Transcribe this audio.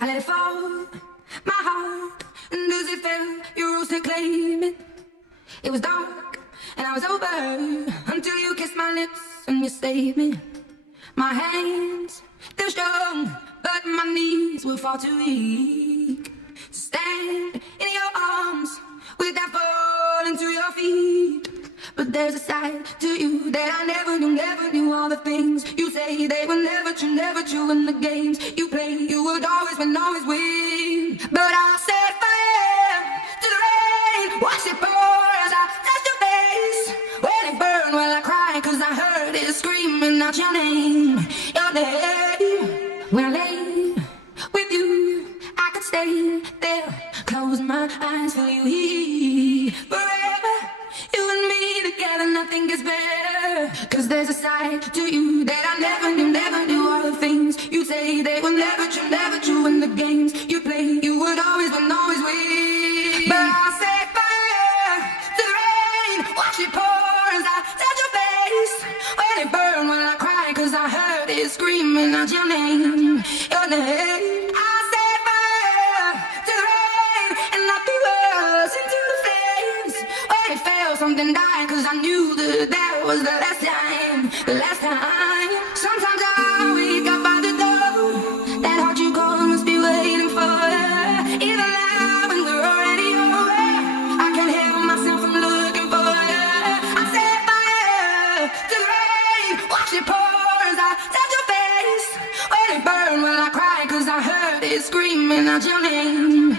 I let it fall, my heart, and as it fell, you rose to claim it. It was dark, and I was over, until you kissed my lips and you saved me. My hands, they're strong, but my knees were far too weak to stand in your arms without falling to your feet. But there's a side to you that I never knew all the things you say, they were never true, and the games you play, you would always win. But I'll set fire to the rain, watch it pour as I touch your face. When it burn, while I cry, cause I heard it screaming out your name. When I lay with you, I could stay there, close my eyes, feel you here forever. You and me together, nothing gets better. Cause there's a side to you that I never knew all the things you say, they were never true, and the games you play, you would always win. But I'll set fire to the rain, watch it pour as I touch your face. When it burn, while I cry, cause I heard it screaming out your name. I set fire to the rain, and I threw us into the flames. When it fell, something died, cause I knew that was the last time. Sometimes I wake up by the door, that heart you call must be waiting for you. Even now when we're already over, I can't help myself from looking for you. I set fire to the rain, watch it pour as I touch your face. When it burn, while I cry, cause I heard it screaming out your name.